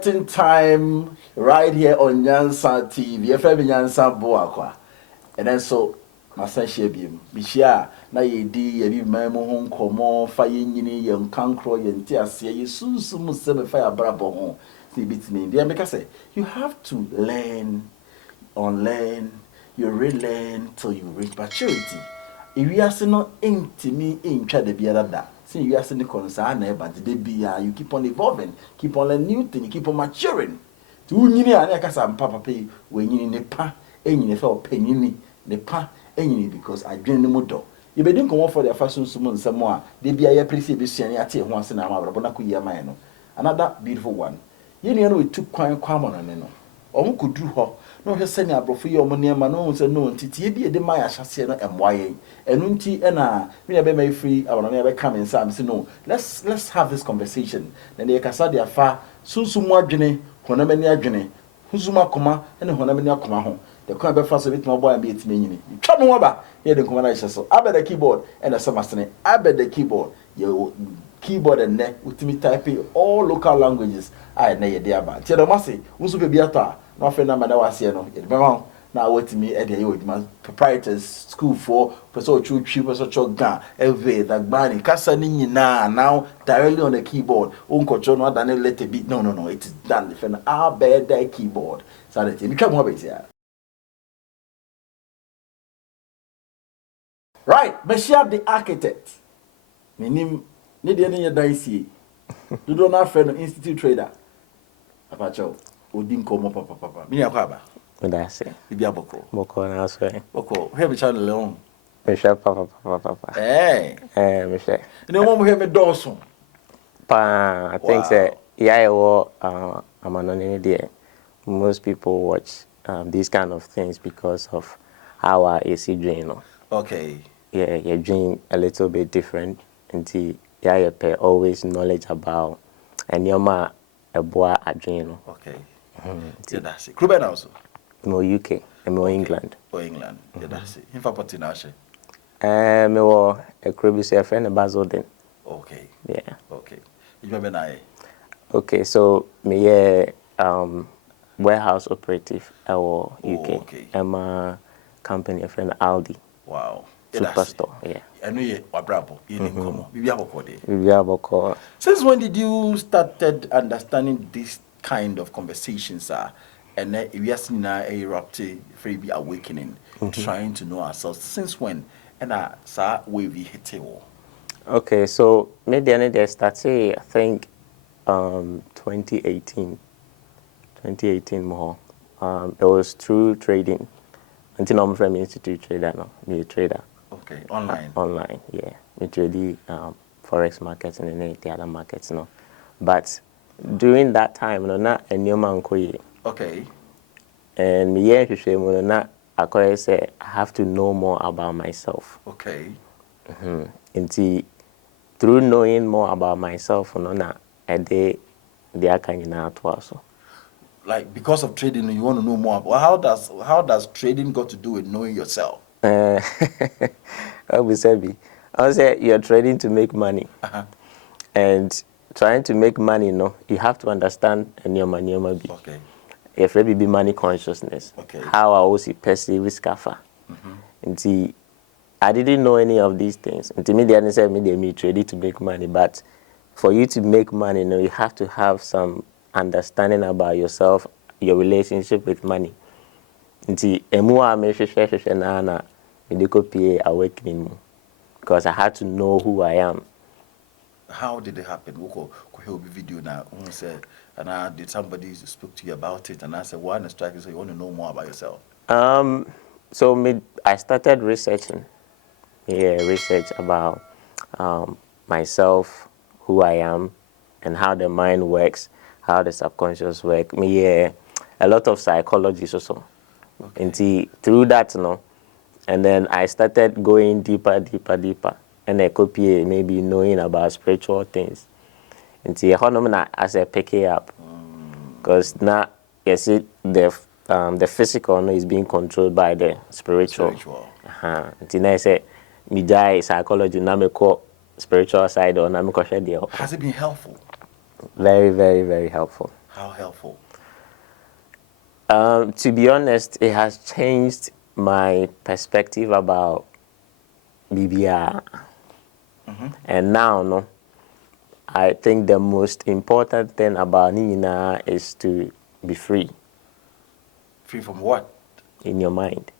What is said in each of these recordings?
exciting time right here on Nyansa TV. If I'm Nyansa Boakwa. And then so, my son Shebim, Bishia, na ye di, ye be mamma home, come fire yini, young cancro, yen tears, ye soon summer fire brabo home. See, beats me. Dear, because you have to learn, unlearn, you relearn till you reach maturity. If you are not into me, in try to be other that. See, you are saying the concern, but the be you keep on evolving, keep on learning new things, keep on maturing. To you, I can say, Papa, pay when you need pa, and you felt penny, the pa, and because I dream the motor. You be doing come for their fashion summon some more. They be a appreciation at once in our Bonacuya mine. Another beautiful one. You know, it took quite common and no. Or could do her. No, he send a for your money, and no, said no, Titi be a demaya chassis and why. And unti and we never may free, I will never come in some. Say no, let's have this conversation. Then they can start their far soon more journey, Honamania journey, Huzuma Koma, and Honamania Koma home. The coin be fast a bit more boy and be it meaning. You trouble over here the combination. So I bet the keyboard and the summer I bet the keyboard. You keyboard and neck with me typing all local languages. I know you're there, but tell Massey, who's be a tar. No friend, I'm was here. No, now what to me at the my proprietors school for person cheap person gun every that banning Cassani now directly on the keyboard. Uncle John, not done a little bit. No, it is done. Defend our bad day keyboard. So that you come over here. Right, Bashir the architect. My name, Nidia Daisy. You don't have friend institute trader. Apacho, Odin Komo Papa. Miniakaba. That's it. Bibia Boko. Boko na aswe. Boko, have a channel alone. Michelle Papa. Hey. Michelle. You know, we have a Dawson. I think that, I'm an idea. Most people watch these kind of things because of how our AC drain. Okay. Yeah, your dream a little bit different. Until you pay always knowledge about and your ma a boy a dream. Okay. Yeah, that's it. Club also. No UK, I'm England. Or England. Yeah, that's it. In fact, in Ashe. Me were a cribby friend a Basildon. Okay. Yeah. Okay. You remember now? Okay, so me warehouse operative our UK. Okay. I'm a company a friend Aldi. Wow. Superstore, yeah. I know you are bravo. You didn't come. Since when did you started understanding this kind of conversations, and then we are seeing a erupting, free awakening, trying to know ourselves? Since when? And sir, we hit it. Okay, so maybe I started, I think, 2018. 2018 more. It was through trading. Until I'm from institute trader now, me a trader. Okay, online. Online, yeah. Me trade forex markets and the other markets, no. But during that time, no, not a new man koye. Okay. And me yeah, not I say I have to know more about myself. Okay. Until through knowing more about myself, no, na a day, they are kind of also. Like because of trading, you want to know more about how does trading got to do with knowing yourself? I would say you're trading to make money, and trying to make money. No, you have to understand your money. Okay. If it be money consciousness, okay. How I also perceive scaffer. Until I didn't know any of these things. Until me, they said me trading to make money. But for you to make money, no, you have to have some understanding about yourself, your relationship with money. Nti emu a me hwehwehwehwe na na me copy awakening because I had to know who I am. How did it happen? Who help video now? Who said, and did somebody speak to you about it? And I said, why not strike you? So you want to know more about yourself? So I started researching. Yeah, research about myself, who I am, and how the mind works, how the subconscious works. A lot of psychology also. Okay. And through that, and then I started going deeper. And I copy maybe knowing about spiritual things. And as I pick it up, because now you see the physical is being controlled by the spiritual. Until I say, me die psychology now me call spiritual side or now me call. Has it been helpful? Very, very, very helpful. How helpful? To be honest, it has changed my perspective about BBR. And now, no, I think the most important thing about Nina is to be free. Free from what? In your mind.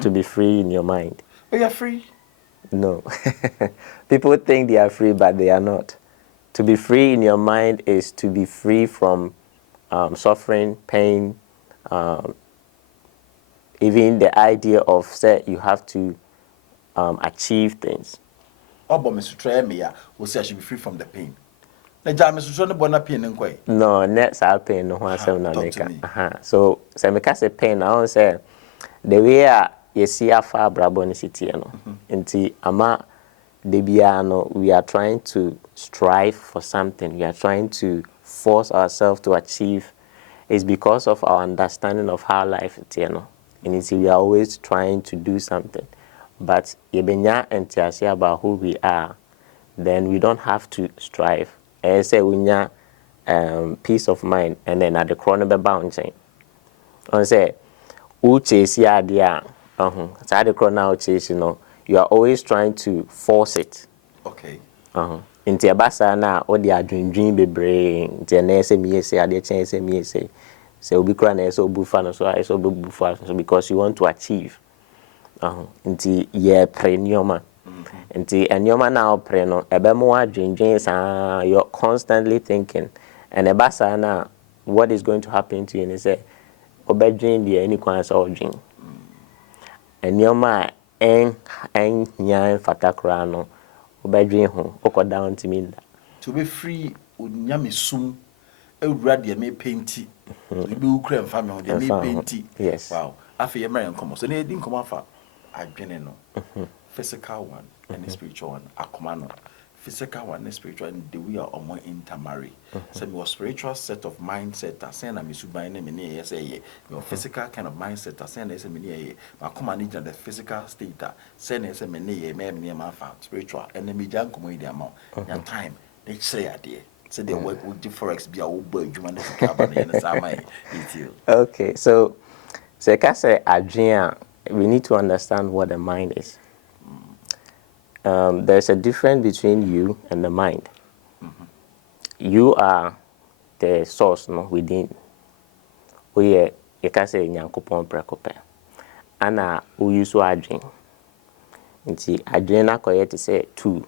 To be free in your mind. Oh, you're free? No. People think they are free, but they are not. To be free in your mind is to be free from suffering, pain, even the idea of, say, you have to achieve things. Oh, but Mr. Tremia will say I should be free from the pain. Mr. Tremia, bona pain and quay. No, next I pain no one say na make. So, say me say pain. I want say the way you see afar brabo ni city no. Nti ama debiano we are trying to strive for something. We are trying to force ourselves to achieve. It's because of our understanding of how life is, you know. And it's, we are always trying to do something. But yebenya entiasi about who we are, then we don't have to strive. And say unya peace of mind, and then at the corner be bouncing. On say chase idea, at the corner chase, you know, you are always trying to force it. Okay. Inti abasa na odi adwendwen bebre nti na ese mi ese ade chen ese mi ese se obi kra na ese obufa no so ese obufa so because you want to achieve nti ye pre nioma nti enioma na pre no ebe mo adwendwen sa you're constantly thinking and abasa na what is going to happen to you and say obedwen the any kwan so odwen enioma en nya fatakra no obedwen ho oko down to me to be free unyame sum ewura de me painti we be ukra mfa me ho de me painti. Yes. Wow. Afi ye mere nkomo so na edi nkomo afa adwene no physical one and spiritual one akoma no physical one and spiritual and the way are more intermarry. So your spiritual set of mindset asen na me suban na me ne say ye your physical kind of mindset asen na say me ne ye akoma ni the physical state say na say me ne ye me ma fa spiritual and me jan komo idi ama your time they say ade say they work with the forex be a wo boy adwuma na sika ba na ye na sa mai it. Okay, so say adrian we need to understand what the mind is. There's a difference between you and the mind. You are the source no within. We can say nyankopon prekope. Ana we use adwin. Nti adwin na koye to say two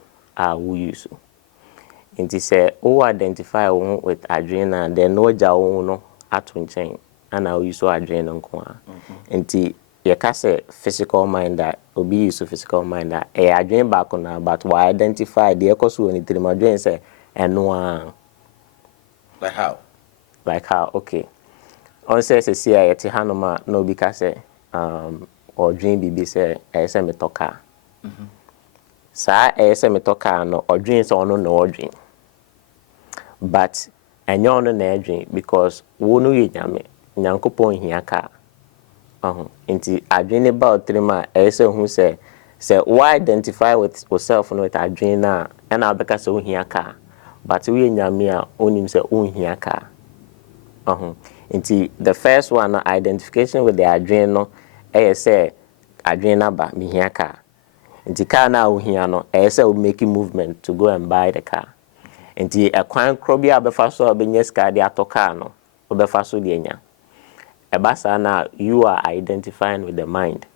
we use. Nti say o identify with adwin na then no ja no ato nchen. Ana we use adwin nko a. Nti you can say physical mind that obi use physical mind that I dream back on now, but we identify the echoes when it dream say and no Like how? Like how? Okay. On says see I hanoma no because or dream bibi say me toka. Sa me toka no or dreams on no dream. But enyo no na dream because wo no ye nyame nyankopon hia ka. Into adwene about 3 months, who say why identify with yourself no with adwene and I because so here ka but we nyame a onim say on here ka into the first one identification with the adwene no say adwene ba me here ka into car na o here no say we making movement to go and buy the car into a kwan krobia befa so obenya ska de atoka no obefa so de nya Ebasana, you are identifying with the mind.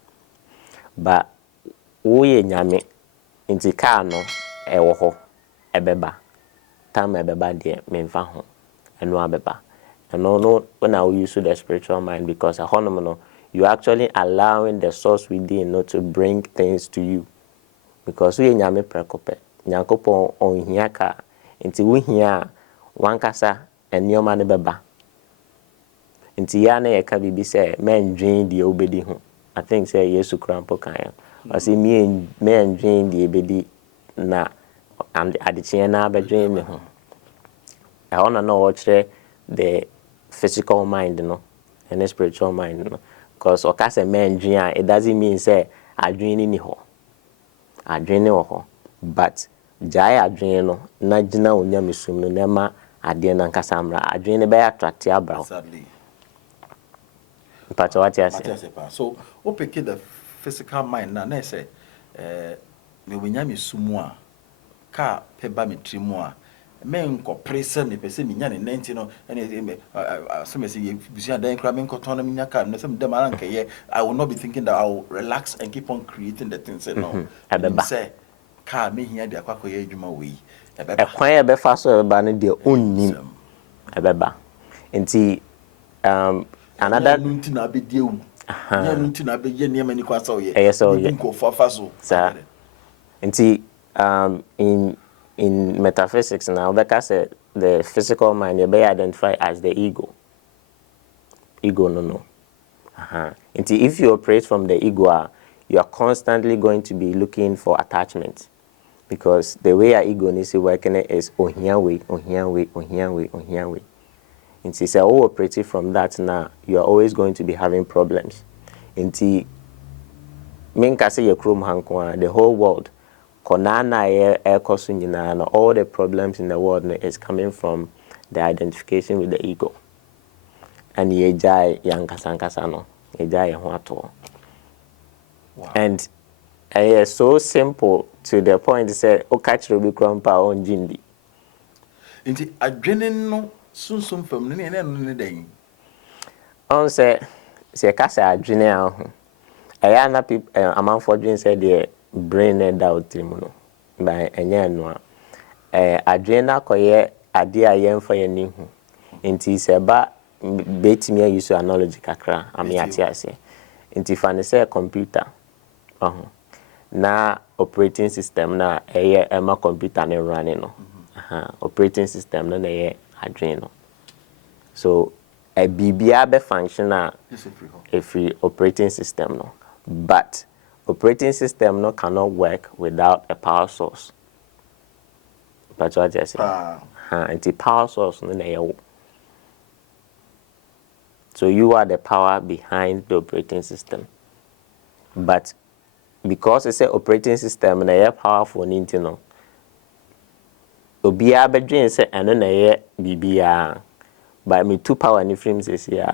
But we nyame inti car no ewo ho ebeba. Time ebeba de memfa ho. Eno abeba. And no when I use the spiritual mind because you actually allowing the source within not to bring things to you. Because we nyame prekope. Nyankopon on hia ka. Inti we hia wankasa enyoma ne beba. Nti ya na yeka bibi say men dream the obedi ho. I think say Yesu krampo kan. I say men dream the obedi na and adichie na be dream ne ho. I wanna know what the physical mind no and the spiritual mind no because okase men dream it doesn't mean say adwene ni ho. Adwene wo ho but jai adwene no na gina onyamesum no na ma ade na nkasa amra adwene be attract ya bra Sadly. but what you say So o pick the physical mind na say me wenya me sumu a ka pe ba me trimu a men ko pressure me pese me nya ne 90 no ene so me say busia dan kra me nkoton na me nya ka no say me dem ara nkeye I will not be thinking that I will relax and keep on creating the things no say ka me hia de akwakoye adwuma we ebeba ekwan e be fa so ba ne de onnim ebeba nti another nunti na be die wu nya nunti na be ye niam ani kwasa oye nko fa so nti in metaphysics now because the physical mind you be identified as the ego no nti if you operate from the ego you are constantly going to be looking for attachment because the way our ego is working is ohia way nti say all operating from that now you are always going to be having problems nti minka say your chrome hanko the whole world konana ekoso nyina na all the problems in the world is coming from the identification with the ego and yejai yankasa no yejai ho ato and it's so simple to the point say o catch robi krompa on jindi nti adwene no sunsum fam ne ne dan on say kasa adwene a ho eya na amanfo dwen say the brain and doubt mu no by enye no adwene na koye ade a yemfa yani hu nti se ba betimi use analogy kakra amiati ase nti fa ne say computer na operating system na ema computer ne running no operating system na ye adwene no so a bibia be function a free operating system no but operating system no cannot work without a power source. That's what I say. And the power source no na. So you are the power behind the operating system. But because it's an operating system na ye powerful ninti no. Obiya be dream say eno na ye bibia. But me two power ni frames is ya.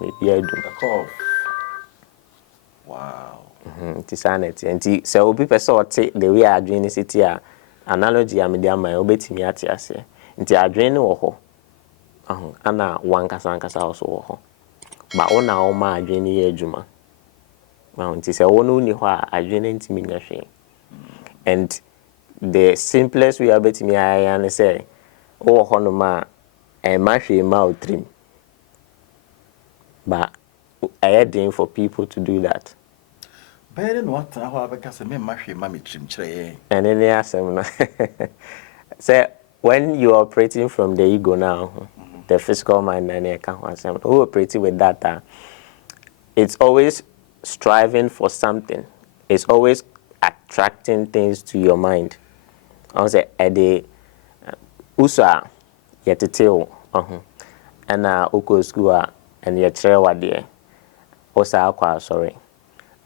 Maybe I do. Wow. Sanity. And so obi person or take the way adwene city a analogy am dey am obetimi ate ase. Nti adwene wo ho. Ana wankasa also wo ho. Ba ona o ma adwene ye adwuma. Nti se wo no ni ho a adwene ntimi nya hwe. And the simplest way obetimi ayan say wo ho no ma e ma hwe ma otrim. But I din for people to do that. Better than what I have because I mean, mammy trim tray. And then asem say when you are operating from the ego now, the physical mind and who operating with that, it's always striving for something. It's always attracting things to your mind. I say the usa yetete and oko school and your wade osa akwa sorry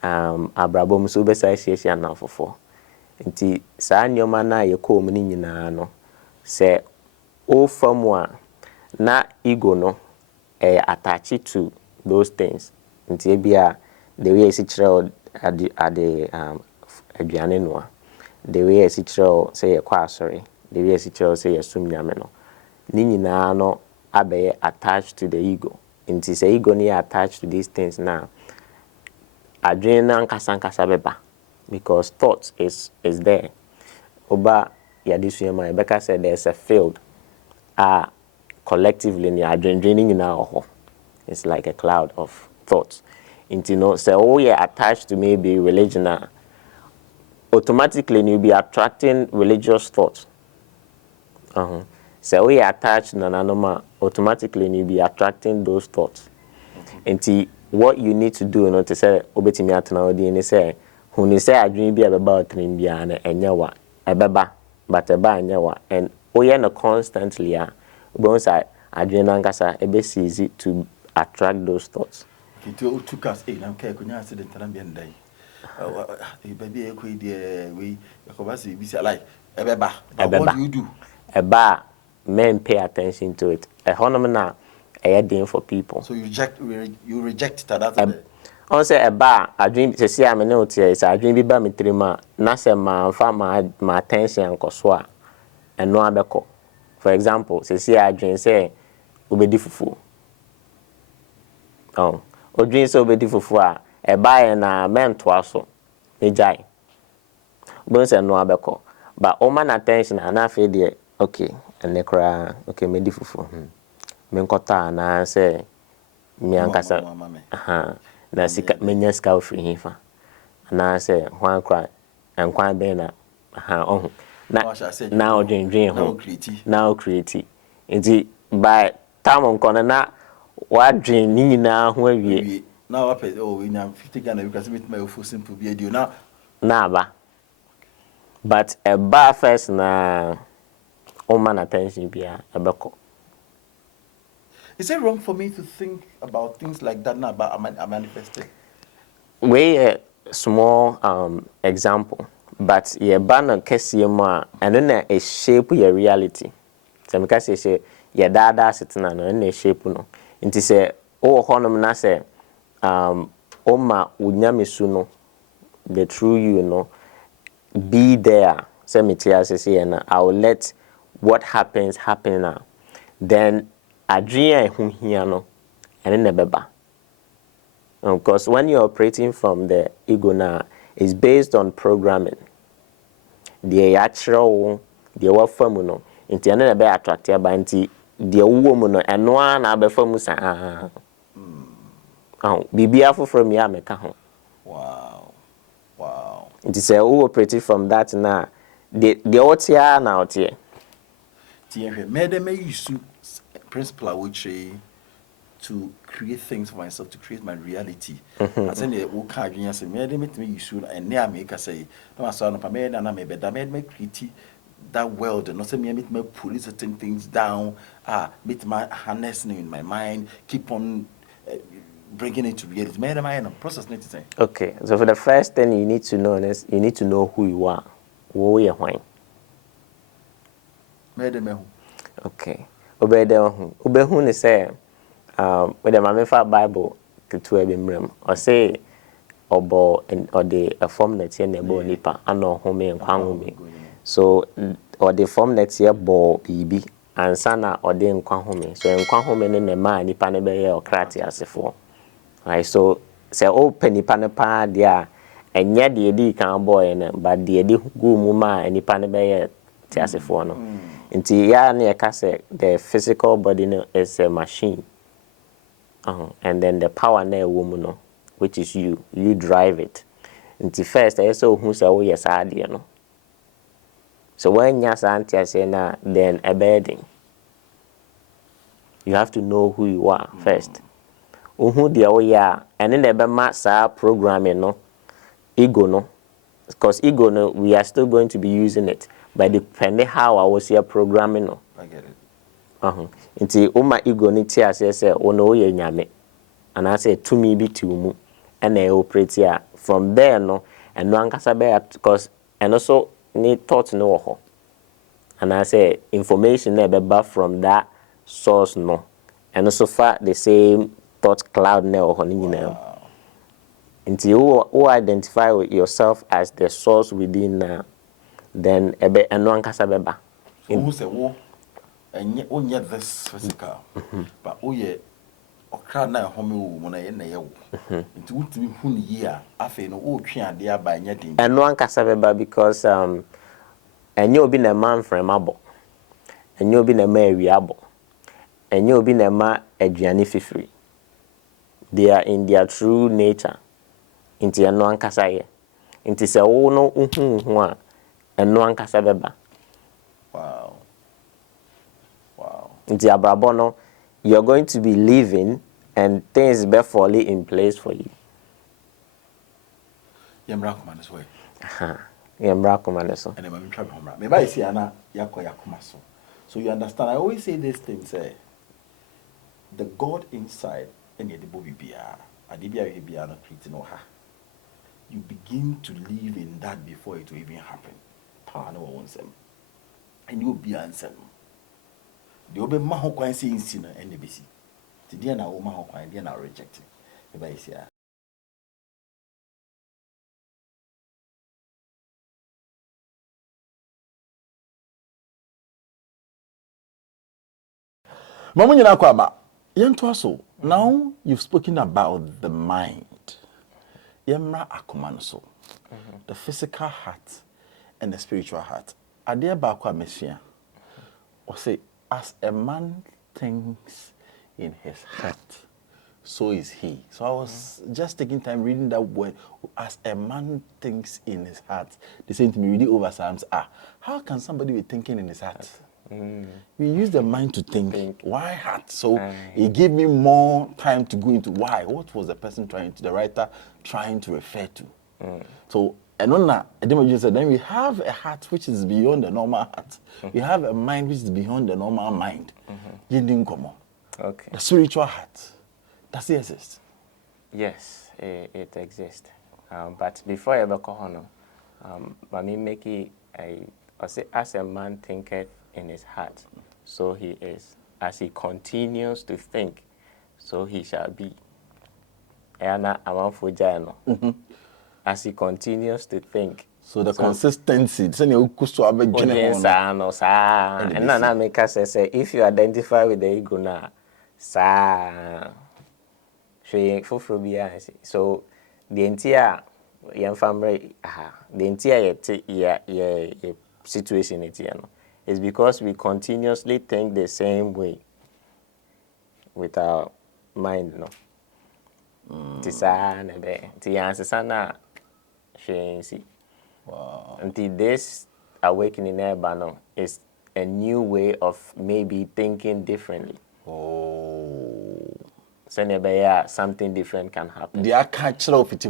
abrabom so besa hiesia na fofo nti saa nyoma na ye ko mu ni nyina no se o famu a na ego no attached to those things nti bia the way esi kire ade aduane no the way esi kire say ye kwa sorry the way esi kire say ye sum nyame no ni nyina no abe attached to the ego nti say ego ni attached to these things now adwene ankasa beba because thought is there oba yadisuyama Rebecca said there's a field collectively ni adwene na ho it's like a cloud of thoughts into no say oh yeah attached to maybe religion automatically you'll be attracting religious thoughts so we attached nananoma automatically you'll be attracting those thoughts into what you need to do to say obetimi atena odi ni say huni say adwin bi abeba otrim bia na enyewa ebeba but eba enyewa and oye na constantly bon say adwin nankasa ebe easy to attract those thoughts kiti took us na kai kunya accident na bia ndai baby ekwe die we yakobasi bi say like ebeba what do you do eba men pay attention to it. A honomena a day for people. So you reject it at that. On say a bar, I dream to see I'm a note here. I dream be by me 3 months. Nasa my attention and coswa and no abeko. For example, say I dream say ubedi fufu. Oh, o dream so ubedi fufu a bar na men twaso. Ni jai. Don't say no abeko. But all man attention and I feel there. Okay, and ne cry. Okay, me di fufu. Me nkota na say me ankasa. Na sika menya sika ofri hifa. Na say hwan cry and kwan be na oh na o dwen ho na o create nti by time nko na wa dwen ni nyina ho awie na wa pe oh we na 50 Ghana because meet my full simple be do na ba but a bar first na man attention bia ebeko. Is it wrong for me to think about things like that now about I manifested? We a small example, but ye ban kesi ma and then a shape your reality. So because say ye dada sitting and a shape no. Inti say oh honum na say oma unyamisu no the true you know be there. Say me say and I will let what happens happen now. Then adria hu hia no and then beba. Because when you're operating from the ego now, it's based on programming. The actual, the what form into another be attracted by the woman and one other form. Oh, be careful from ya make Wow. Wow. It is who operated from that now. The out here now here. Made me use principle which to create things for myself, to create my reality. I said, "Oh, can't you say made me use and near me? I say, no, I saw no permit and I made that made me create that world and not say me meet me pulling certain things down. Meet my harnessing in my mind, keep on bringing it to reality. Made my process need to say. Okay, so for the first thing you need to know is you need to know who you are. Who you are. Made me. Okay. Obehu ni say with the Mamifa Bible to ebimrem or say obo or the form that here nebo nipa ano home and kwanhome. So or the form that here bo bibi and sana or the nkwanhome. So nkwanhome ne ma nipa ne be or krati asefo. Right, so say open nipa ne pa dia enye de edi kan boy ne but de edi gu mu ma nipa ne be ti asefo no. Nti ya na yeka say the physical body no is a machine. And then the power na woman no, which is you drive it. Nti first I so who say oh yes ade no. So when you say na then a bedding. You have to know who you are first. Who the oh yeah and then the be sa programming no ego no. Because ego no we are still going to be using it. But depending how I was here programming no. I get it. Nti uma ego ni ti ase say ono ye nyame. And I say to me be to mu and I operate here from there no and no ankasa be because and also need thought no ho. And I say information na be back from that source no. And also far the same thought cloud na ho ni nyina. Until you identify with yourself as the source within now, then ebe eno ankasa beba. So who say wo and onye this physical but oye okra na home wo mo na ye na ye wo nti wutimi hu ni yi a afi no o twe ade aba nya din Eno ankasa beba because enye obi na man frame abo. Enye obi na ma awi abo. Enye obi na ma aduane fifiri. They are in their true nature. Inti eno ankasa ye. Inti se wo no hu a eno ankasa beba. Wow. Wow. Inti abrabo no you're going to be living and things be falling in place for you. Yemra kuma so. Yemra kuma so. And I'm trying to me ba isi ana yakuma so. So you understand I always say this thing say the God inside any the bobi bia adibia we bia no creating no ha. You begin to live in that before it will even happen. Power no one sem. And you will be answered. The obe ma ho kwan say insi no ene besi. Ti dia na wo ma ho kwan dia na reject. E ba isi a. Mama nyina kwa ba. Yento aso. Now you've spoken about the mind. Yemra akoma no so. The physical heart and the spiritual heart. Ade ba kwa mesia. Or say as a man thinks in his heart, so is he. So I was just taking time reading that word. As a man thinks in his heart. They say to me, reading over Psalms, how can somebody be thinking in his heart? We use the mind to think. Why heart? So it gave me more time to go into why. What was the person the writer trying to refer to? So, and on that, then we have a heart which is beyond the normal heart. We have a mind which is beyond the normal mind. Okay. The spiritual heart. Does it exist? Yes, it exists. But before I ever call on, let me make it as a man thinketh in his heart, so he is. As he continues to think, so he shall be. As he continues to think. So the consistency, and now make us say, if you identify with the ego now, so the entire young family, the entire situation is because we continuously think the same way with our mind, no. Wow. Until this awakening is a new way of maybe thinking differently. Oh. Something different can happen. The cultural of it,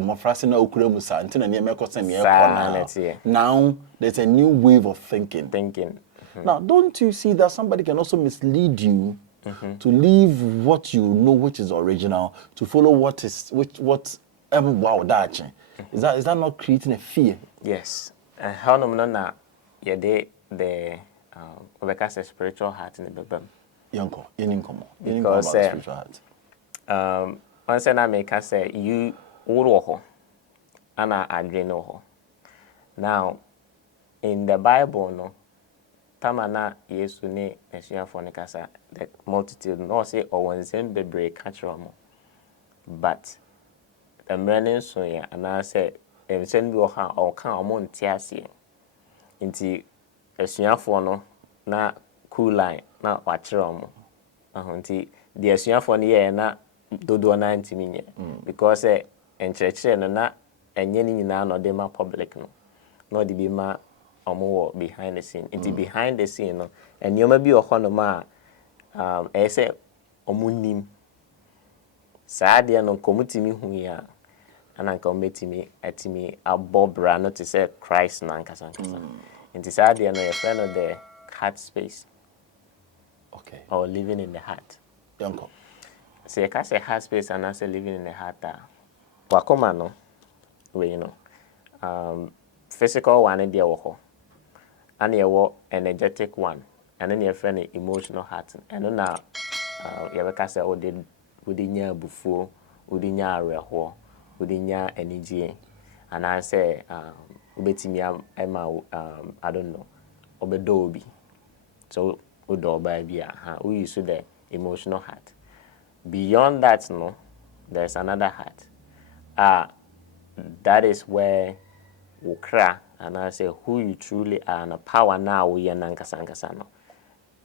now there's a new wave of thinking. Now, don't you see that somebody can also mislead you to leave what you know, which is original, to follow what is wow, that is that not creating a fear? Yes. How no the spiritual heart in the Bible. Because spiritual heart. Once I make us say you uroho ana adrenoho. Now, in the Bible, no, tamana Yesu ne esuafo ne kasa the multitude no say owonsem bebre catch but the many so ya ana say ensem bi oha o kan omo ntiase nti esuafo no na cool line na wachire omo nti the esuafo no ye na dodo na ntimi nye because enkyerɛkyerɛ no na enye ni nyina no de ma public no no de bi ma omo behind the scene. Nti behind the scene no enioma bi ohɔ no ma say omo nim saa de no komutimi hu ya ana nka ometimi atimi abobra no to say Christ na nkasa. Nti saa de no ye friend of the heart space. Okay. Or living in the heart. Yanko. So you can say heart space and also living in the heart. Wakoma no, we physical one and the and you energetic one, and then you friend emotional heart. And then now, you can say, oh, did nya before, udinya reho, udinya energy, and I say, ubetimi Emma, I don't know, obedobi. So udo baby, we use the emotional heart. Beyond that, no, there's another heart. That is where we cry and I say who you truly are and the power now we are nankasa no.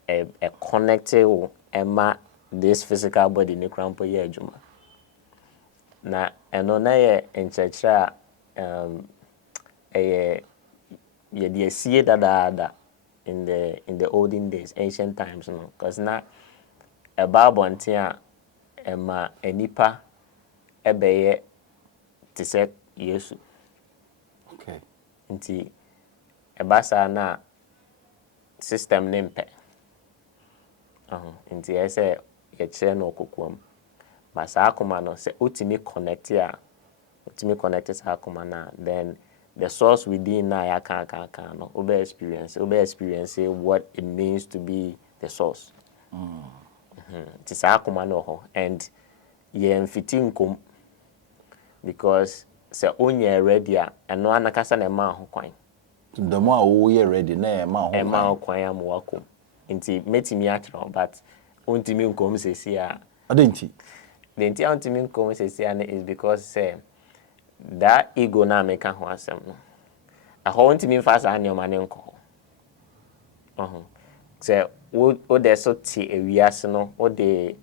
A connected Emma this physical body ni crampo ye adwuma. Na eno na ye enkyerɛkyerɛ ye de sie dada in the olden days, ancient times, no, because na a babontia Emma enipa ebeye to say Yesu. Okay. Nti ebasa na system nimpe. Nti I say ye chere no kokuam. Basa akoma no say utimi connect sa akoma na then the source within na ya kan no obe experience what it means to be the source. It's a kumano and ye fitting kum because se onye ready and no anakasa na ma ho kwan. The more we ready na ma ho Ma ho kwan am wakum. Nti metimi atro but ontimi nkom sesi a. Adenti. The entire ontimi nkom sesi a is because say that ego na make ho asem no. A ho ontimi fa sa ne o ma ne nko. Say o de so ti ewiase no o de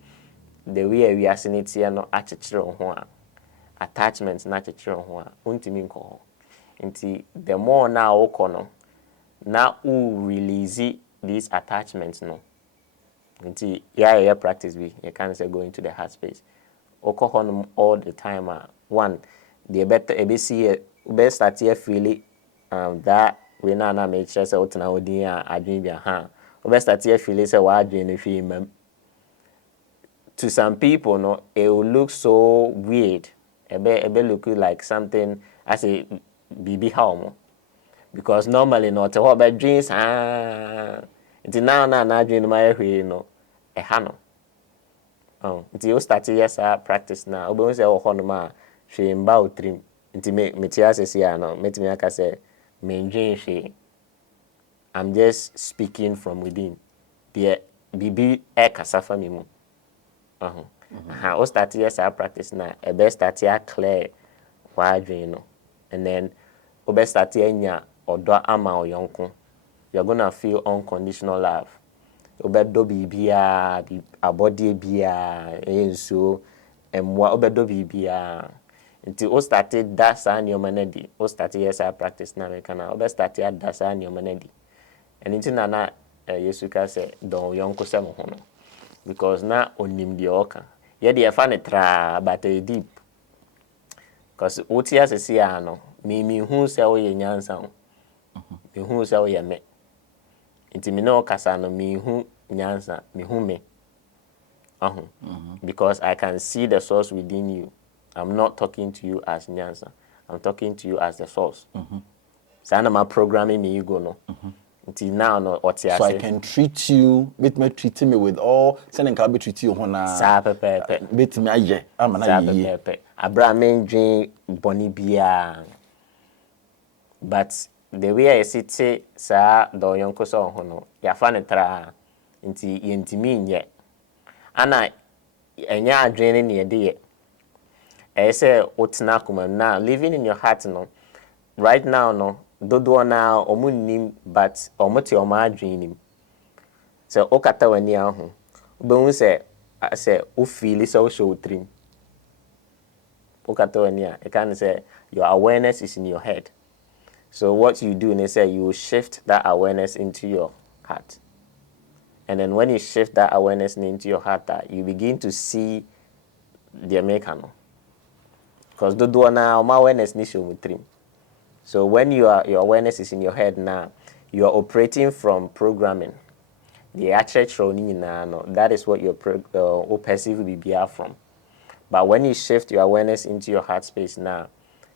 the way ewiase ne tie no achechire ho a attachment na achechire ho a ontimi nko. Nti the more na o kono na u release these attachments no. Nti yeah practice we you can say go into the heart space. Okohon all the time one the better ebesi best start here freely that we na make sure say otna odin adwin bia ha best start here freely say wa adwin no hwe mam. To some people no it will look so weird. Ebe look like something as a bibi how because normally not to about dreams it's now na dream my hwe no e ha no nti you start yes practice now obo say ho no ma hwe mba otrim nti me tia sesi ya no metimi aka say me dream hwe I'm just speaking from within the bibi e kasa fa me mu o start yes practice now e be start ya clear wa dream no and then o be start anya odo ama oyonko you're going to feel unconditional love obedo bibia abode bia enso emwa obedo bibia nti o started that san your manadi o started yes practice na me kana o started that san your manadi and nti na yesu ka say don yonko se mo hono because na onim de oka ye de fa ne tra but deep because otia sesi ya no me hu se o ye nyansa ho me hu se o ye me nti me no kasa no me hu nyansa me hu me because I can see the source within you. I'm not talking to you as nyansa, I'm talking to you as the source. So na my programming me ego no nti now no otia so I can treat you with me treat me with all sending can be treat you hona sa pepe bit me aye amana ye pepe abra men dream boni bia but the way I sit sa do yonko so ho no ya fa ne tra nti yentimi nye ana enya adwene ne de ye e say otina kuma na living in your heart no right now no dodo na omunnim but omote o ma adwene so okata wani ahu obehu say o feel so show trim okata wani a e can say your awareness is in your head. So what you do, they say you shift that awareness into your heart. And then when you shift that awareness into your heart, you begin to see the mechanic. Because the door now, my awareness needs to trim. So when your awareness is in your head now, you are operating from programming. The actual that is what your perceive will be from. But when you shift your awareness into your heart space now,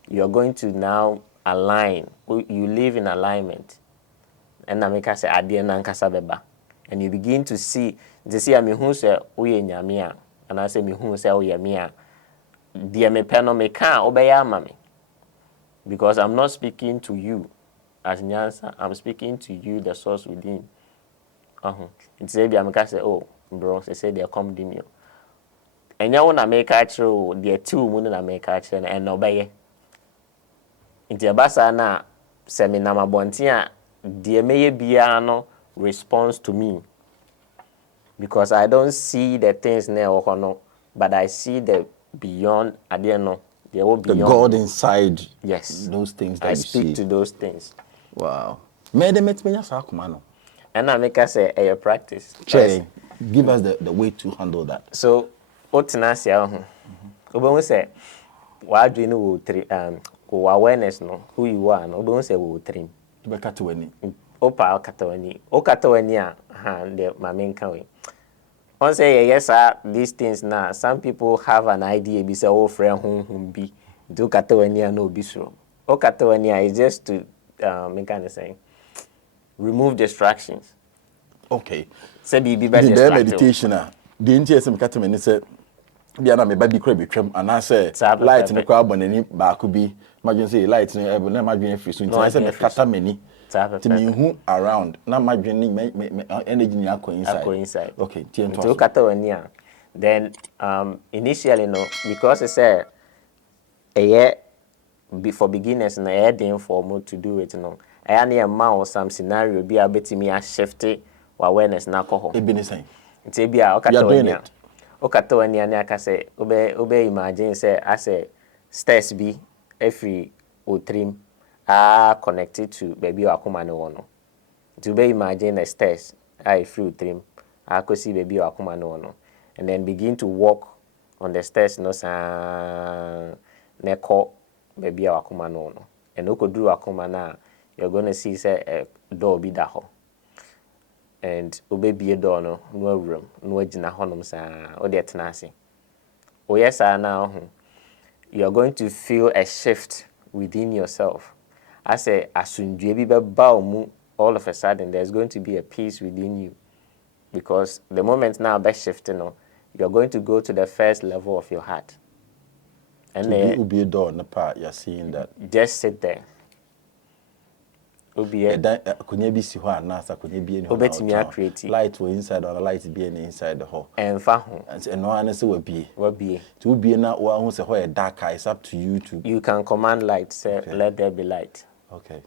you're going to now align. You live in alignment. And I make us say beba. And you begin to see me who say uye nyamia. And I say me who say uye mia. Dear me peno me can obey mami. Because I'm not speaking to you as Nyansa, I'm speaking to you, the source within. It's say be I say, oh bro, they say they come dim you. And you wanna make actual the two moon na make actual and obey. Nti abasa na seminar mabontia de meye bia no responds to me because I don't see the things now no but I see the beyond no there will be the God inside yes those things that I you speak see to those things. Wow. Me de met me sa akoma no And I make us say a practice. Che, give us the way to handle that. So otinasia ho obo say wa adwene wo awareness no who you are no obo say wo trim to be cut wani opa okatawani the my main way on say yes sir these things now some people have an idea be say oh friend hum be do katawani no be so okatawani is just to make kind of saying remove distractions. Okay. Say be distract. The meditation the NTSM catamene say Biana me baby crab trim and I say light in the crowd on any bar could be imagine say light in the imagine free so I said the catamene to me who around not my dreaming energy inside. Okay, then initially no because it's a year for beginners and a year informal to do it no I need a mouse some scenario be a bit me a shifty awareness na ko ho e be the same nti bia okatawani ani aka say obe imagine say as a stairs bi every otrim are connected to baby akoma ne wono nti obe imagine the stairs are free otrim akosi baby akoma ne wono and then begin to walk on the stairs no sa neko baby akoma ne wono and okoduru akoma na you're going to see say a door bi da ho and obebie door no awuram no agina honom sa o de tena ase o yes now you are going to feel a shift within yourself as a asundue bi beba mu all of a sudden there's going to be a peace within you because the moment now be shifting no you're going to go to the first level of your heart and then be a door na part you're seeing that just sit there kunya bi si ho anasa kunya bi eni ho light we inside or light be inside the hole emfa ho and no one say wa bie to bie na wa hu say ho e dark it's up to you to you can command light say let there be light. Okay,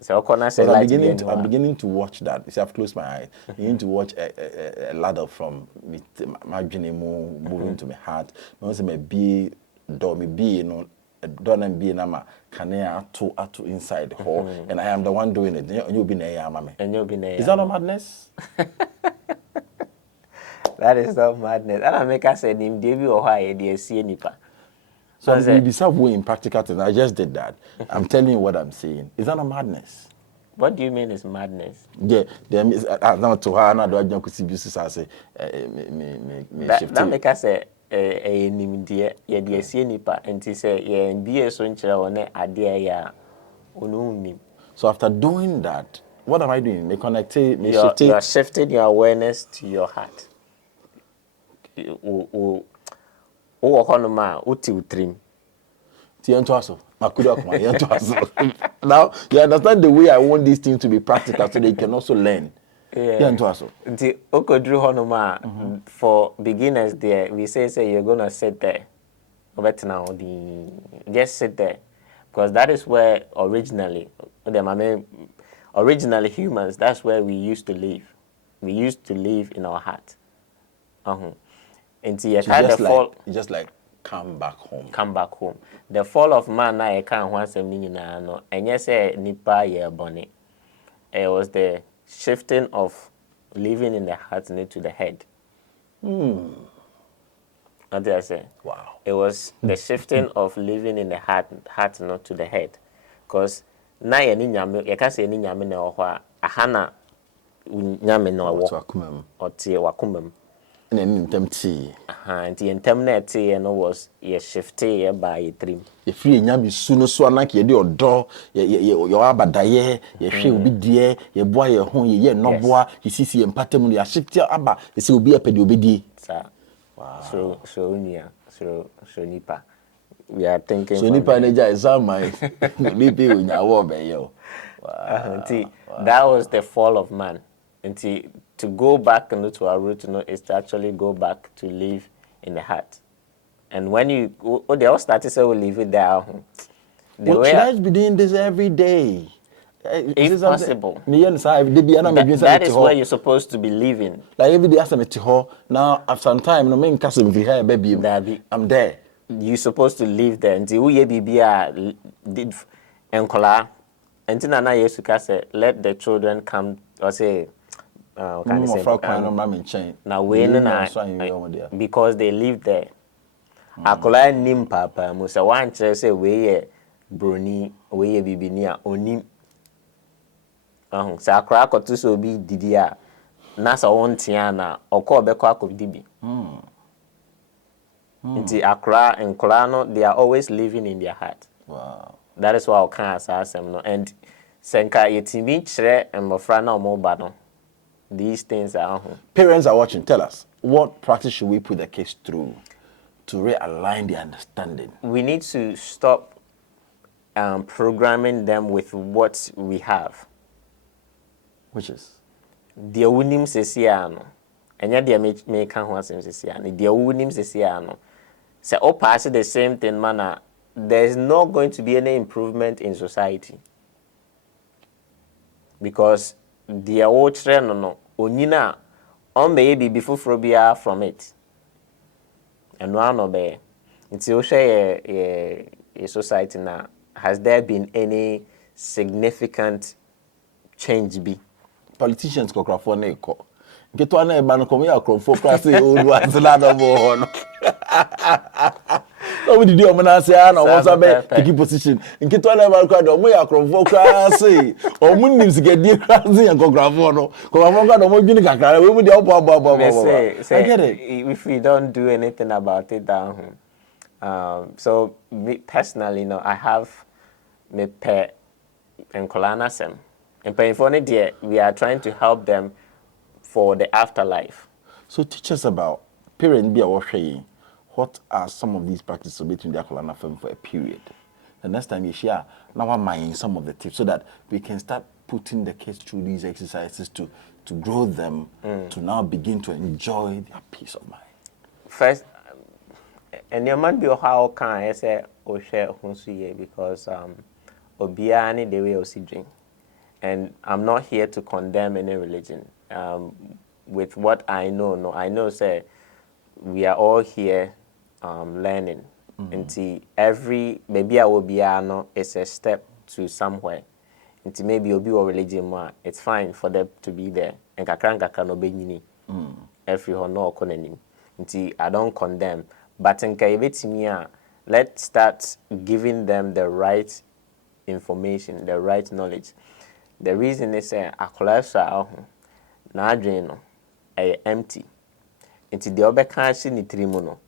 so say light I'm beginning to watch that. You see, I've closed my eyes. Beginning to watch a ladder from my dream moving to my heart. No say me be door me be no don't be nama can to inside the hole and I am the one doing it. And you'll be near mama. And you'll be near. Is that not madness? That is not madness. I don't make us say him David or high dear see nipa. So we be some way in practical things. I just did that. I'm telling you what I'm saying. Is that not madness? What do you mean is madness? Yeah, there is not to her na do I just see business as say me shift. That make us say nimdie ye de sie nipa enti say ye bie so nkyere wona ade ya onunnim. So after doing that, what am I doing? Me connect me shift. You are shifting your awareness to your heart. O honoma uti utrim. Ti ento aso. Makudo akoma ento aso. Now, you understand the way I want these things to be practical so they can also learn. Yeah, nti okodru honoma for beginners there we say you're going to sit there just sit there because that is where originally humans that's where we used to live in our heart nti you kind of fall just like come back home the fall of man na e kan ho asem ni nyina no enye say nipa ye bone it was the shifting of living in the heart to the head. What did I say? Wow. It was the shifting of living in the heart not to the head. Because na ye ni nyame, ye ka say ni nyame na ho a ahana nyame na wo. Otie wakumam. Na ni ntem ti. Nti ntem na ti no was ye shifting ye by ye trim. Ye free nyame su no so anaka ye de odo ye abadaye ye hwe obi die ye boa ye ho ye noboa ye sisi ye mpatem no ya shift aba ye se obi apedi obedi. Sa. Wow. So nipa. We are thinking so nipa na ja is my nipa unya wo be yo. Wow. That was the fall of man. Until to go back to our root is to actually go back to live in the heart. And when they all started to live it there. Should I be doing this every day? If possible. That is where you're supposed to be living. Like every day now after some time, no main castle baby. I'm there. You're supposed to live there. Until we did encola. Until Nana Yesuka said, let the children come or say now because they live there. Akola nim papa musa wan say we broni we bibinia onim sa akra akoto so bi didi a na sa won tia na okọ obekọ akodi bi nti akra enkola no they are always living in their heart. Wow. That is why I can't asem no and senka yetimi kire mbofra na omo ba no these things are. Parents are watching. Tell us, what practice should we put the kids through to realign the understanding? We need to stop programming them with what we have. Which is? The unim sesiano. And yet, the make ho asem sesiano. The unim sesiano. So, all pass the same thing, man. There's not going to be any improvement in society. Because the old trend, no, onina, on baby before phobia from it. And one obey. It's also a society now. Has there been any significant change? Politicians go cry for neko. Get one a man come here for classy old ones another one. So we did the omanasi no once abe taking position. Get one a man cry do we akron for classy. O mun nim get the classy and go cry for no. Ko am go do mo gini kakara we mu dey opo. I get it. If we don't do anything about it down. So me personally, I have me pet and kolanasem. And we are trying to help them for the afterlife. So teach us about parents be aware. What are some of these practices between the kolana film for a period? The next time you share, now I'm mind some of the tips so that we can start putting the kids through these exercises to grow them to now begin to enjoy their peace of mind. First, and your man be how can I say or share because obiani the way of drink. And I'm not here to condemn any religion. With what I know, I know say we are all here learning. And maybe I will be it's a step to somewhere. And maybe you'll be a religion it's fine for them to be there. And kakran no be every honor konenim. I don't condemn. But let's start giving them the right information, the right knowledge. The reason is akolasa na adwen no empty. Nti de obeka ni trimu no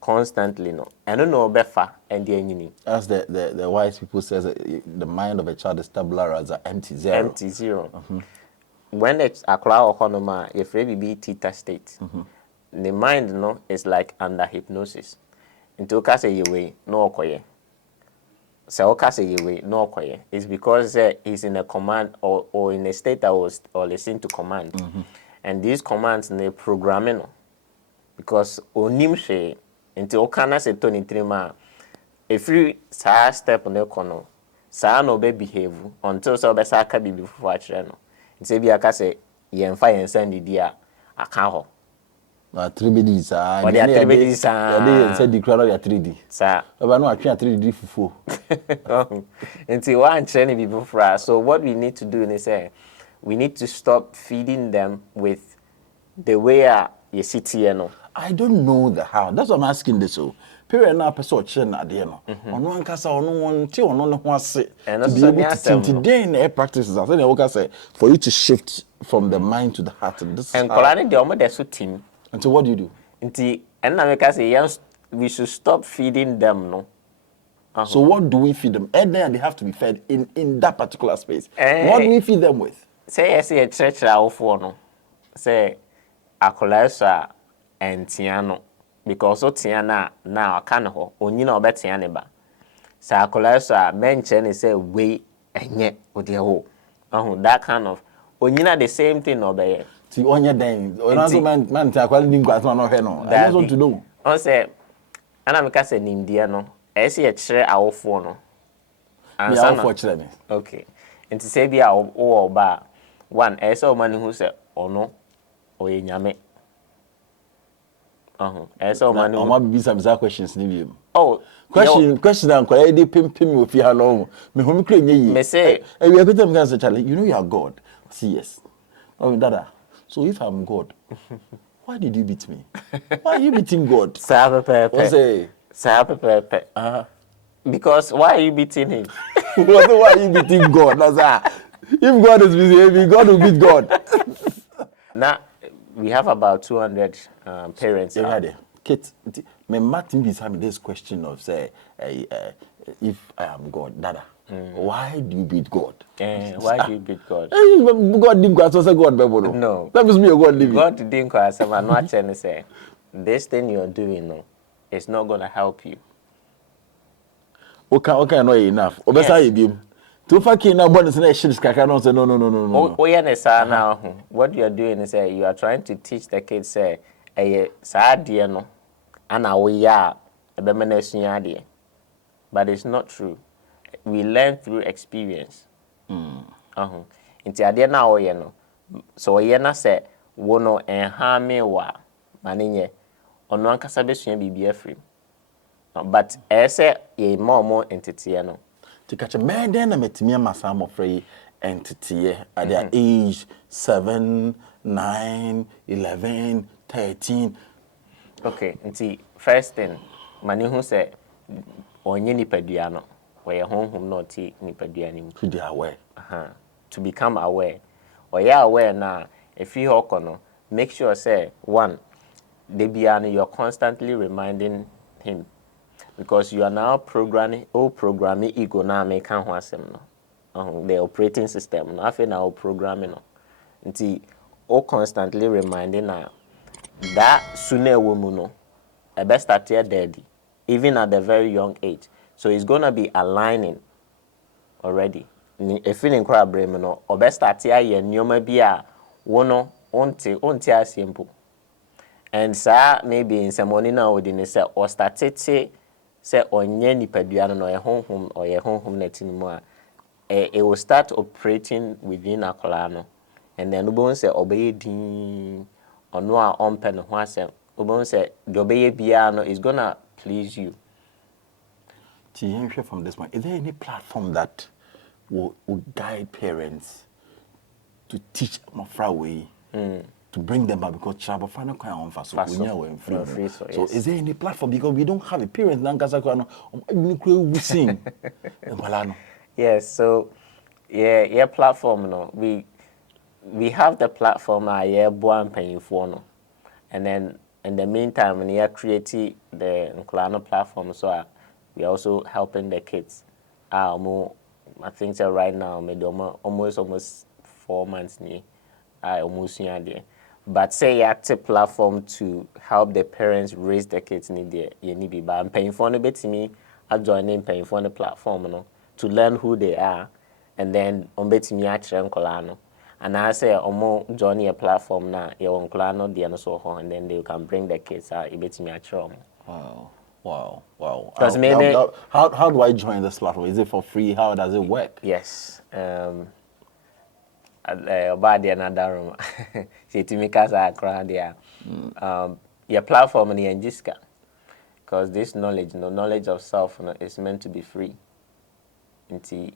constantly no. Eno no obefa and the enyini. As the wise people says the mind of a child is tabula rasa, empty zero. Empty zero. When it's akola okonoma if we be theta state. The mind no is like under hypnosis. Nti oka say yewe no okoye. So it's because he's in a command or in a state that was or listen to command. And these commands they programming because onim she until okana se toni trima if you step on the corner sa no be behave until so be sa ka bibi fufu akire no. Nti bi aka say yemfa yensan didi a aka ho. Na 3D sa. Or the 3D sa. They said the crown of 3D. Sa. But no atwe 3D fufu. Until one training people for. So what we need to do is we need to stop feeding them with the way you sit here no. I don't know the how. That's what I'm asking this so. Parent na person chire na de no. Ono ankasa ono wonte ono ne ho ase. And so today in air practices I think I say for you to shift from the mind to the heart and this and kolani de omo de so team. And so what do you do? Nti and na make say we should stop feeding them no. So what do we feed them? And then they have to be fed in that particular space. What do we feed them with? Say I say a church awfo no. Say akolesa entiano because o tiana na aka ne ho onyina obetia ne ba. Say akolesa menche ne say we enye ode ho. That kind of onyina the same thing obeye. Ti onye den. Onazo man ta kwali ningwa so no hwe no. I just want to know. On say ana me ka say nimdia no. Esi e kire awofo no. Ansa awofo kire me. Okay. Nti say bia o ba one esi o man hu say ono oye nyame. Esi o man hu. O ma be some questions ni bi. Oh, question am kwala dey pim o fi ha no. Me hu me kure nye yi. Me say we are going to say Charlie, you know you are God. See yes. Oh dada. So if I'm God, why did you beat me? Why are you beating God? Because why are you beating him? Why are you beating God? That's if God is behaving, God will beat God. Now we have about 200 parents. Kate, me Martin be having this question of say, if I am God, Dada. Why do you beat God? Why do you beat God? God didn't go say God bebo. No. That must be a God living. God didn't go say, I'm not trying to say, this thing you're doing, no, it's not going to help you. Okay, no enough. Obesa ibim. To fucking na bonus na ships kaka no say no. Oh yeah, now what you are doing is you are trying to teach the kids say saa deɛ no ana wo ya ebema na sua deɛ. But it's not true. We learn through experience. Inti adeɛ na wo ye no. So ye na say wo no enha me wa maninye ono ankasa besua bibia free. But ese ye more entity no. To catch a man then I met me and my son of free entity at their age 7, 9, 11, 13. Okay, nti first thing, mani hu say onye nipadua no, we honhom no ti nipadua ni mu. To be aware. To become aware. Or you aware na if you no, make sure say one, you're constantly reminding him. Because you are now programming ego na make ho asem no. The operating system no afi na programming no. Nti constantly reminding na that sooner woman no e best start here daddy even at the very young age. So it's going to be aligning already. If you crab brain no o best start here ye nyoma bi a wo no onti asimple. And sa maybe in some money now within say or started say onye nipadua no ye honhom or ye honhom na tinimu a it will start operating within akola no. And then ubon say obey din ono a ompe no ho asem ubon say the obey bia no is gonna please you. From this one, is there any platform that will guide parents to teach my way to bring them back, because travel final kind on fast so so is there any platform, because we don't have a parent yes, so yeah platform no we have the platform paying for no, and then in the meantime when you create the Nklano platform, so we are also helping the kids. I think that right now maybe almost 4 months ni almost there. But say active platform to help the parents raise the kids need there you need be, but I'm paying for a bit to me. I joining paying for the platform no to learn who they are, and then bet me actually Nklano. And I say join a platform na your Nklano the so and then they can bring the kids out bet me actually. Wow. Because maybe how do I join this platform? Is it for free? How does it work? Yes. About the another room. See to me casa crowd there. Your platform in Jiska. Because this knowledge of self is meant to be free. Into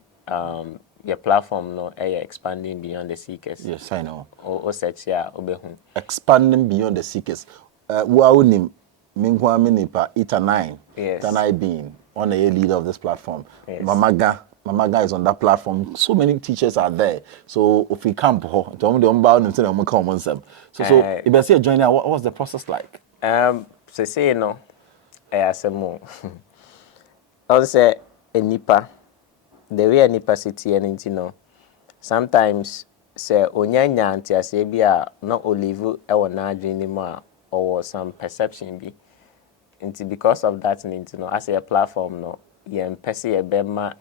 your platform expanding beyond the seekers. Yes, I know. O search here obehu. Expanding beyond the seekers. Waunim Mingwa Minipa Ita 9. Yes. Tanai being on a leader of this platform. Yes. Mamaga is on that platform. So many teachers are there. So if we camp, so if I say join, what was the process like? Say no, I ask more. I say a nipa, the way a nipa city and no. Sometimes say onyanya anti ase bia no olive e na adwene mu a or some perception be. Because of that, as a platform, no, you pese a bema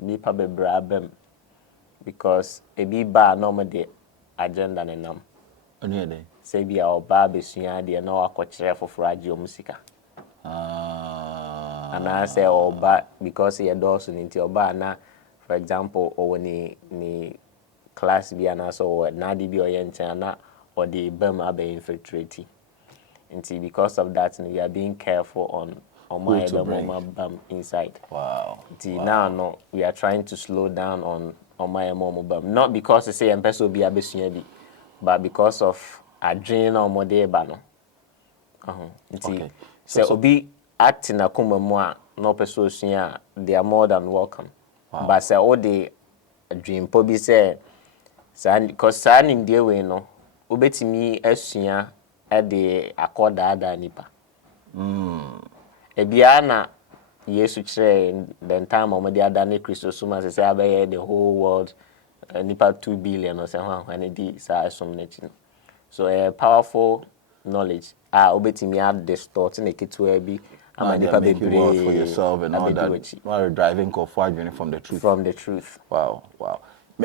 be brabem because a be bar normal agenda and num. Say be our baby suya de no a for fragile musica. And I say or bat because he adores into your bar now, for example, or ni class be an ass or nadi be or yentana or the bema be infiltrating. Because of that, we are being careful on my bum inside. Wow. Now no, we are trying to slow down on my bum. Not because they say MPS be a but because of a drain or more day bano. Okay. So be acting a kuma more no person they are more than welcome. Wow. But say all the dream probably say because signing dear way no ubeti me esua at the accord ada nipa. Ebiana Yesu chere the time omodi adane Christosuma say abaye the whole world nipa 2 billion or say when e di sa asomnechi. So a powerful knowledge obetimi add distort na ketua bi ama nipa make you work for bebre yourself and all that. While driving forward from the truth. From the truth. Wow.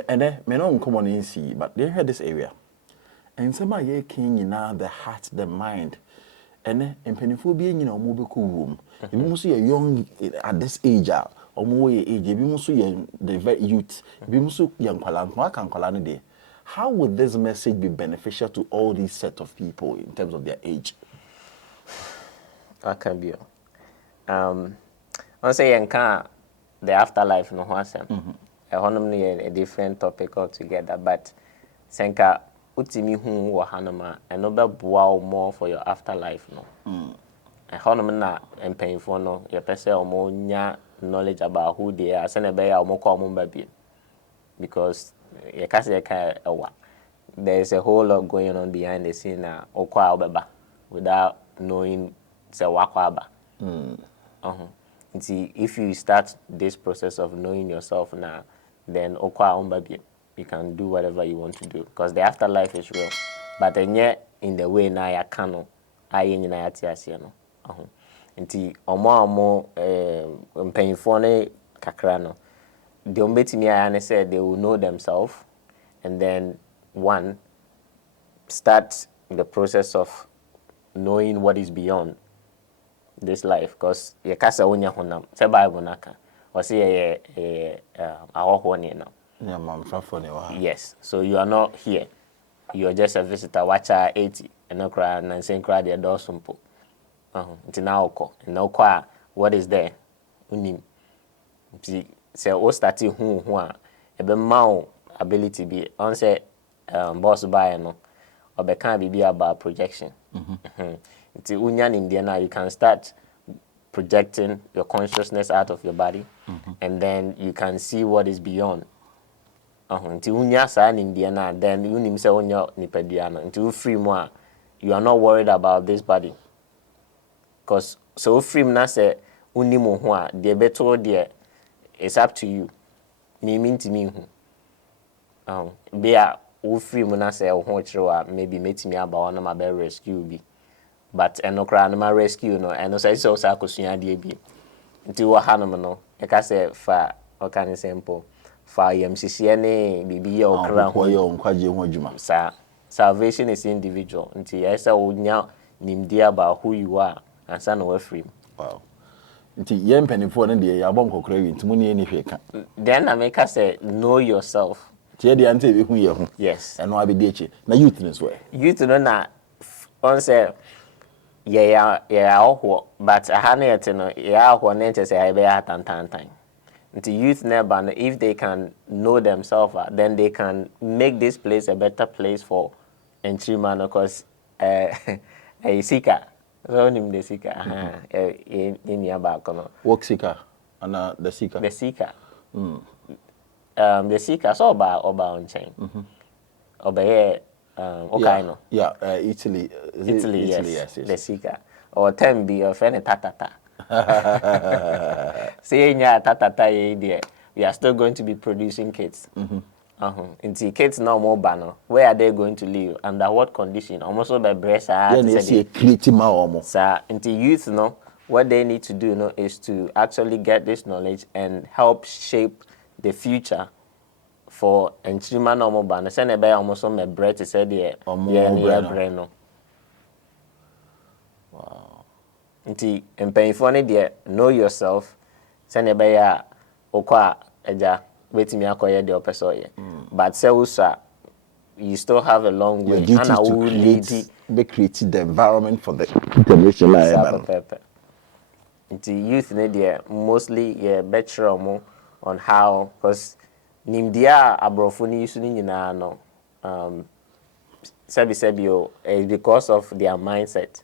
And then me no come on in see, but they heard this area. And some are ye king now the heart, the mind. And then in penifobia you know mobile room. If you must see a young at this age or more age, if you must see the very youth, if you must see young Palan, day. How would this message be beneficial to all these set of people in terms of their age? I can be. I say the afterlife no wasem. A different topic altogether, but senka utimi hu wo hanoma eno be boa more for your afterlife no. Honum na empanyfo no ye pese omo nya knowledge about who they are sene be ya omo ko omo ba because ye kase ye ka ewa. There is a whole lot going on behind the scene na okwa obeba without knowing se wakwaba. If you start this process of knowing yourself now, then you can do whatever you want to do because the afterlife is real. But then yet in the way na ya kano aye nyina ya tiasie no. Nti omo mpanyfo ne kakra no. The ombetimi aya say they will know themselves and then one start the process of knowing what is beyond this life because ye kasa wonya honam se bible naka o say ahoho ni na yes, so you are not here, you are just a visitor watcher 80 and no cry and saying cry the door simple until now no kwa what is there unim say o start hu a ebe ma ability be on say boss buy no obeka bibi about projection until unyan in there now you can start projecting your consciousness out of your body and then you can see what is beyond until unya sa in there now then unim say unya nipadua no until free more you are not worried about this body because so free na say unim ho a the better there it's up to you me ntimi hu be a wo free mu na say wo ho chirewa maybe metimi aba wona ma be rescue bi but enokra na ma rescue no eno say so sa akosua de bi nti wo hanom no e ka say fa o kan simple fa yamsisi ne bibi ya okra ho yo nkwaje ho adwuma sa salvation is individual nti e say wo nya nimdi about who you are and san wo free. Wow. Nti ye mpanifo ne de ya bonkokra wi nti mu ne ni hweka then I make say know yourself. Tie de ante be hu ye hu. Yes. Eno abedi echi na youth ne so youth no na on say yeah ohwo but ahane yet no yeah ohwo na nche say I be atantantan. Nti youth never no if they can know themselves then they can make this place a better place for entry man because seeker so nim the seeker in ya back no work seeker and the seeker the seeker so oba on chain obey okay no Italy yes the seeker or ten be of any tatata say nya tatata ye there we are still going to be producing kids into kids no more banner where are they going to live under what condition almost by breast into youth no what they need to do no is to actually get this knowledge and help shape the future for enchima no more banner send be almost me bread to say there no wow into empanyfo ne there know yourself send be ya okwa eja waiting akoye the person but say also you still have a long way and I will create the environment for the generation into youth ne there mostly better on how because nimdia abrofo ni use ni nyina no sebio is because of their mindset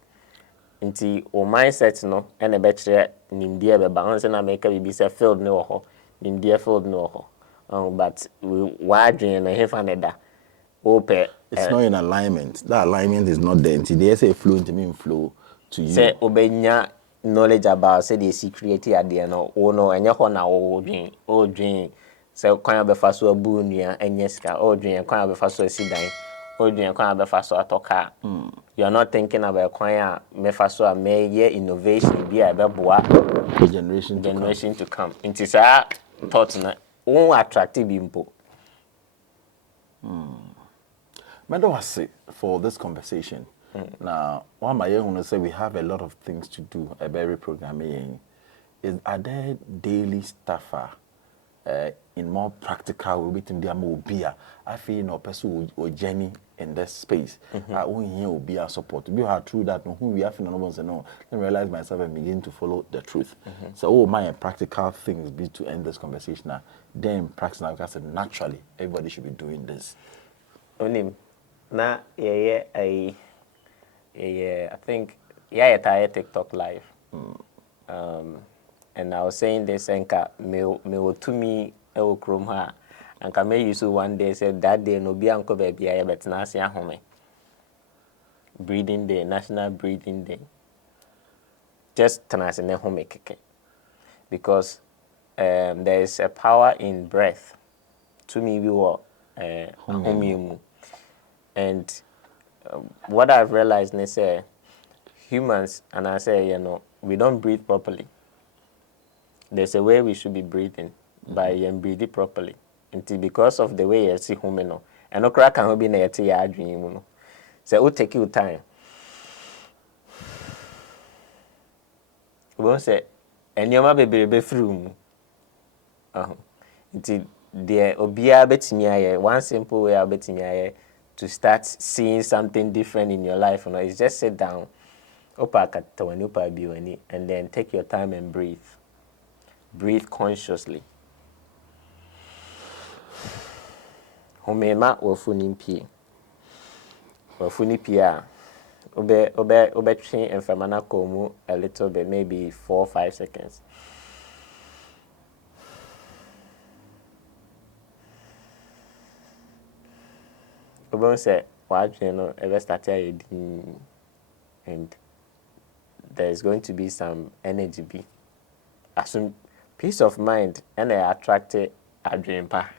into o mindset no and a better nimdia be balance na make be say field ne wo ho nimdia field ne wo ho but why dream na hefa ne da ope it's not in alignment. That alignment is not there until they say flow into me flow to you say obenya knowledge about say the security at the end or no and your na o dream so kwan abefa so abu nua enyeska o dream kwan abefa so asidan o dream kwan abefa so atoka you are not thinking about kwan a mefa so a meye innovation bi a beboa generation to come it is a thought na won attractive impo. Madam was say for this conversation. Now, one my want to say we have a lot of things to do. A very programming are there daily staffer in more practical within the beer. I feel no person or Jenny in this space. I only here will be our support. We are true that who we have in no say no. Then realize myself and begin to follow the truth. So all my practical things be to end this conversation now. Then practice now because naturally everybody should be doing this. Onim na I think I TikTok live. And I was saying this enka me to me e wo krom ha anka me use one day said that day no bi anko ba bia betina ase ahome. Breathing day, National Breathing Day. Just tenase ne home keke. Because there is a power in breath. To me we were home. And what I've realized is humans, and I say, we don't breathe properly. There's a way we should be breathing by breathing properly. Until because of the way you see human, and no crack can be near to your dream. So it will take you time. We won't say, and you might be through. Until the obia betimi one simple way betimi to start seeing something different in your life, is just sit down, and then take your time and breathe. Breathe consciously. Homema wofuni pia. Obe train and famana komu a little bit, maybe 4 or 5 seconds. Obe say, ever started and there's going to be some energy be. Assume peace of mind and I attracted a dream pa.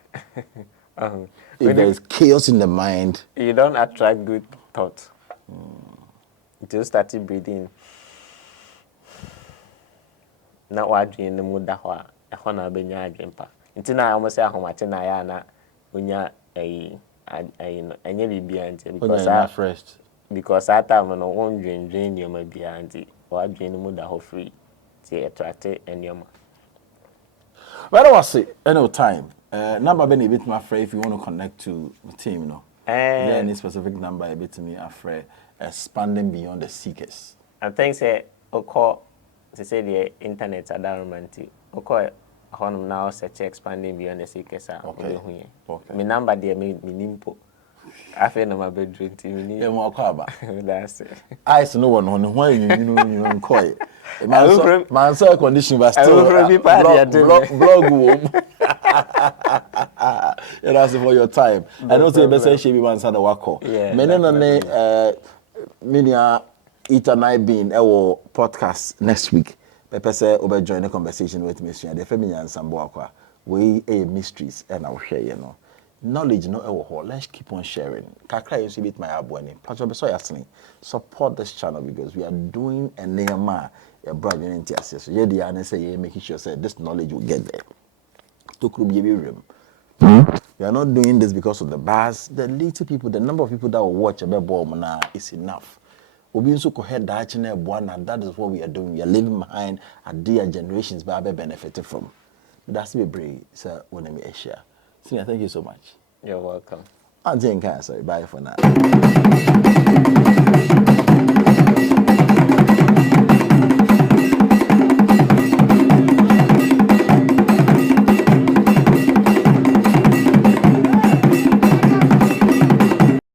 If there is chaos in the mind, you don't attract good thoughts. Until you start breathing. Now what dream the mood that wa na be nya dream pa. Until now almost say ahomate na ya na unya enye bibia because at time no one dream you may be anti what dream the mood that ho free to attract and your. But I was say any time. Number be a bit my friend if you want to connect to the team, Is there any specific number a bit to me afraid expanding beyond the seekers? I think say to say the internet are down romantic. Now search expanding beyond the seekers are okay. My number there me nimpo. I feel no my bedroom TV. Yeah, more cover. That's it. I no one on why you coy. My soul condition was still blog. That's for your time. I don't say best she be man sada wako. Menene media eat and I been our podcast next week. Pepe say over join the conversation with me. The Nyansa Boakwa. We a mysteries and I'll share, Knowledge no ewo. Let's keep on sharing. Kakra you see bit my abone. Pacho so yasni. Support this channel because we are doing a nema a brand new NTS. So yeah, the answer making sure say this knowledge will get there. To room. We are not doing this because of the bars. The little people, the number of people that will watch a bomb now is enough. That is what we are doing. We are leaving behind a dear generations by benefited from. That's be brave, sir. When I share. Singer, thank you so much. You're welcome. I'm saying, sorry, bye for now.